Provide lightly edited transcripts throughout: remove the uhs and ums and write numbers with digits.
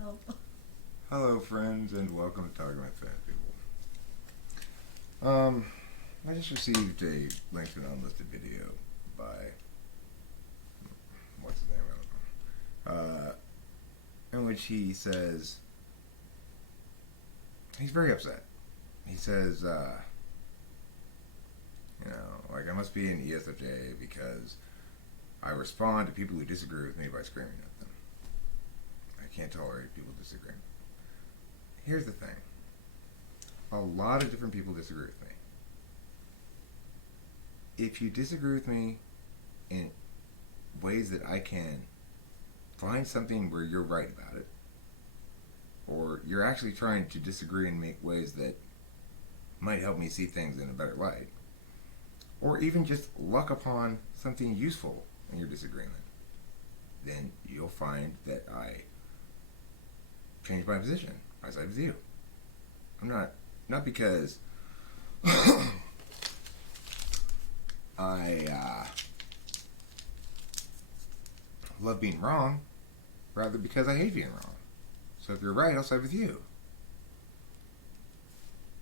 Oh. Hello, friends, and welcome to Talking with Fat People. I just received a linked and unlisted video by what's his name? I don't know. In which he says he's very upset. He says, I must be an ESFJ because I respond to people who disagree with me by screaming at them. I can't tolerate people disagreeing. Here's the thing. A lot of different people disagree with me. If you disagree with me in ways that I can find something where you're right about it, or you're actually trying to disagree and make ways that might help me see things in a better light, or even just luck upon something useful in your disagreement, then you'll find that I change my position. I side with you. I'm not because I love being wrong, rather because I hate being wrong. So if you're right, I'll side with you.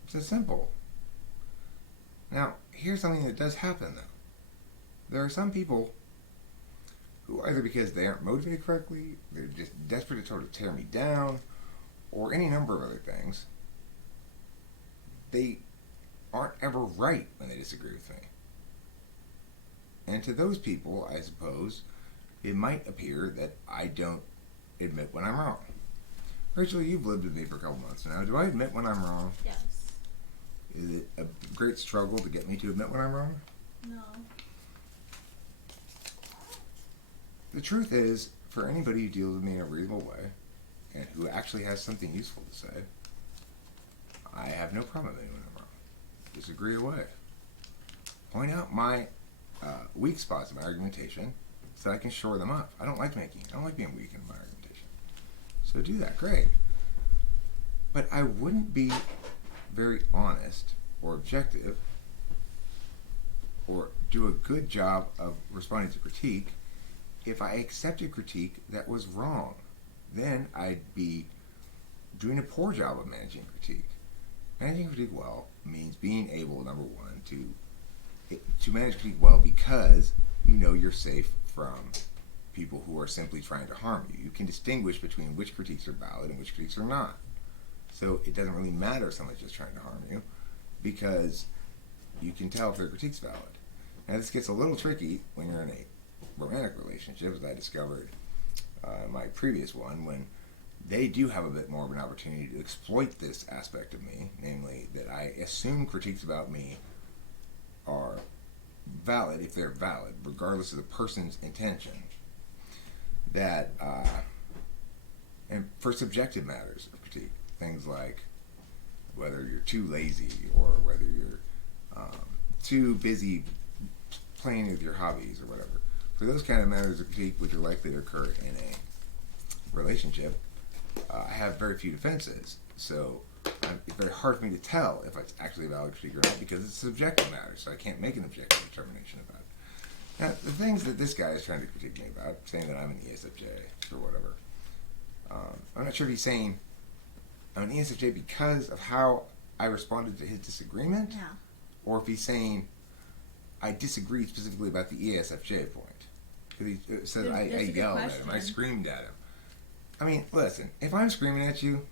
It's as simple. Now, here's something that does happen, though. There are some people who, either because they aren't motivated correctly, they're just desperate to sort of tear me down, or any number of other things, they aren't ever right when they disagree with me. And to those people, I suppose, it might appear that I don't admit when I'm wrong. Rachel, you've lived with me for a couple months now. Do I admit when I'm wrong? Yes. Is it a great struggle to get me to admit when I'm wrong? No. The truth is, for anybody who deals with me in a reasonable way, and who actually has something useful to say, I have no problem admitting when I'm wrong. Disagree away. Point out my weak spots in my argumentation so I can shore them up. I don't like being weak in my argumentation. So do that, great. But I wouldn't be very honest or objective or do a good job of responding to critique if I accepted critique that was wrong. Then I'd be doing a poor job of managing critique. Managing critique well means being able, number one, to manage critique well because you know you're safe from people who are simply trying to harm you. You can distinguish between which critiques are valid and which critiques are not. So it doesn't really matter if someone's just trying to harm you because you can tell if their critique's valid. Now this gets a little tricky when you're in a romantic relationship, as I discovered in my previous one, when they do have a bit more of an opportunity to exploit this aspect of me, namely that I assume critiques about me are valid if they're valid, regardless of the person's intention. That, and for subjective matters of critique, things like whether you're too lazy or whether you're too busy playing with your hobbies or whatever. For those kind of matters of critique which are likely to occur in a relationship, I have very few defenses. So it's very hard for me to tell if it's actually a valid critique or not because it's a subjective matter, so I can't make an objective determination about it. Now, the things that this guy is trying to critique me about, saying that I'm an ESFJ or whatever, I'm not sure if he's saying I'm an ESFJ because of how I responded to his disagreement, or if he's saying I disagree specifically about the ESFJ point. Because he says I yelled at him, I screamed at him. I mean, listen, if I'm screaming at you,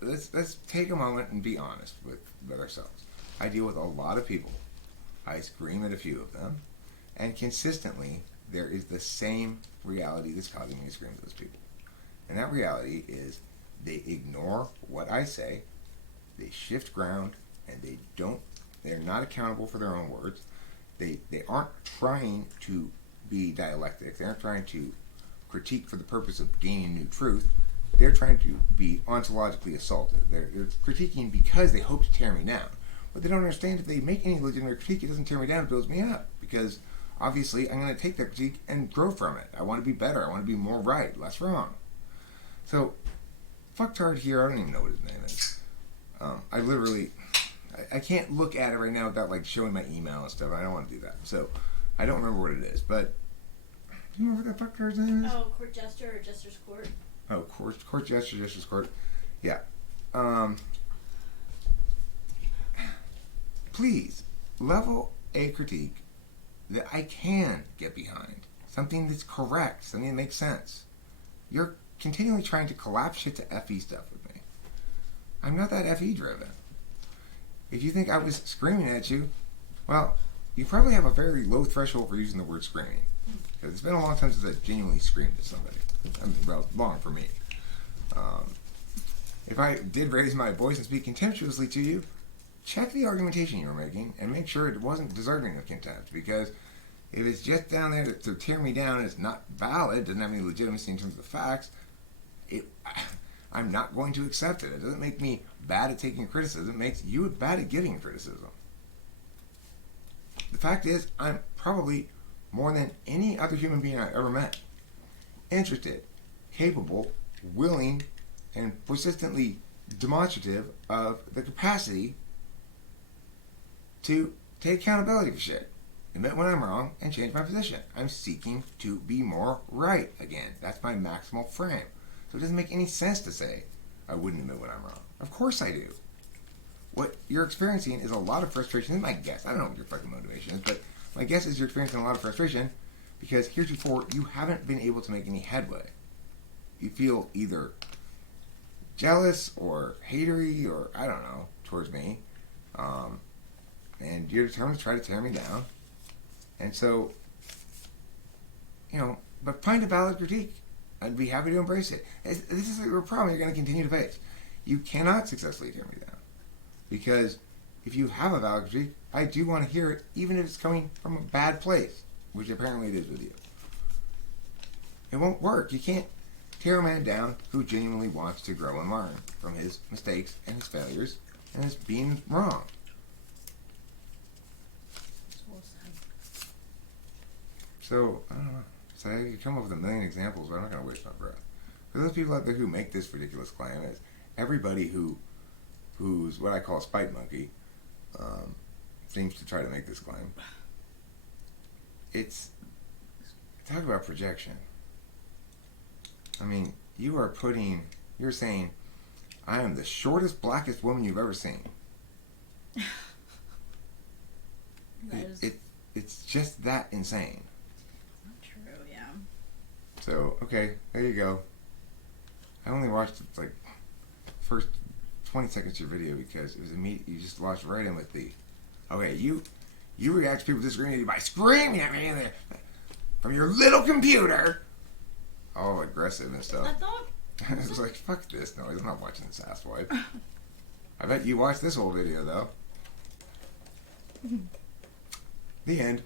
let's take a moment and be honest with ourselves. I deal with a lot of people. I scream at a few of them, and consistently there is the same reality that's causing me to scream at those people. And that reality is they ignore what I say, they shift ground, and they're not accountable for their own words. They aren't trying to be dialectic. They aren't trying to critique for the purpose of gaining new truth. They're trying to be ontologically assaulted. They're critiquing because they hope to tear me down. But they don't understand if they make any legitimate critique, it doesn't tear me down, it builds me up. Because obviously I'm going to take that critique and grow from it. I want to be better. I want to be more right, less wrong. So, fucktard here, I don't even know what his name is. I can't look at it right now without like showing my email and stuff. I don't want to do that. So, I don't remember what it is. But, do you remember what that fucktard's name is? Oh, Jester or Jester's Court. Oh, court Jester, Jester's court. Yeah. Please level a critique that I can get behind. Something that's correct. Something that makes sense. You're continually trying to collapse shit to FE stuff with me. I'm not that FE driven. If you think I was screaming at you, well, you probably have a very low threshold for using the word screaming. Because it's been a long time since I genuinely screamed at somebody. I mean, well, long for me. If I did raise my voice and speak contemptuously to you, check the argumentation you were making and make sure it wasn't deserving of contempt. Because if it's just down there to tear me down and it's not valid, doesn't have any legitimacy in terms of the facts, I'm not going to accept it. It doesn't make me bad at taking criticism. It makes you bad at giving criticism. The fact is, I'm probably more than any other human being I've ever met interested, capable, willing, and persistently demonstrative of the capacity to take accountability for shit, admit when I'm wrong, and change my position. I'm seeking to be more right again. That's my maximal frame. So it doesn't make any sense to say I wouldn't admit when I'm wrong. Of course I do. What you're experiencing is a lot of frustration. This is my guess. I don't know what your fucking motivation is, but my guess is you're experiencing a lot of frustration because heretofore you haven't been able to make any headway. You feel either jealous or hatery or I don't know towards me, and you're determined to try to tear me down. And so, but find a valid critique. I'd be happy to embrace it. This is a problem you're going to continue to face. You cannot successfully tear me down because if you have a valid critique, I do want to hear it, even if it's coming from a bad place, which apparently it is with you. It won't work. You can't tear a man down who genuinely wants to grow and learn from his mistakes and his failures and his being wrong. So, I don't know. So I could come up with a million examples, but I'm not going to waste my breath. For those people out there who make this ridiculous claim, is everybody who's what I call a spite monkey seems to try to make this claim. Talk about projection. I mean, you're saying, I am the shortest, blackest woman you've ever seen. It's just that insane. Not true, yeah. So, okay, there you go. I only watched like first 20 seconds of your video because it was immediate. You just launched right in with the, okay, you react to people disagreeing with you by screaming at me in there from your little computer, all aggressive and stuff. I thought I was like, fuck this. No, I'm not watching this asswipe. I bet you watched this whole video though. The end.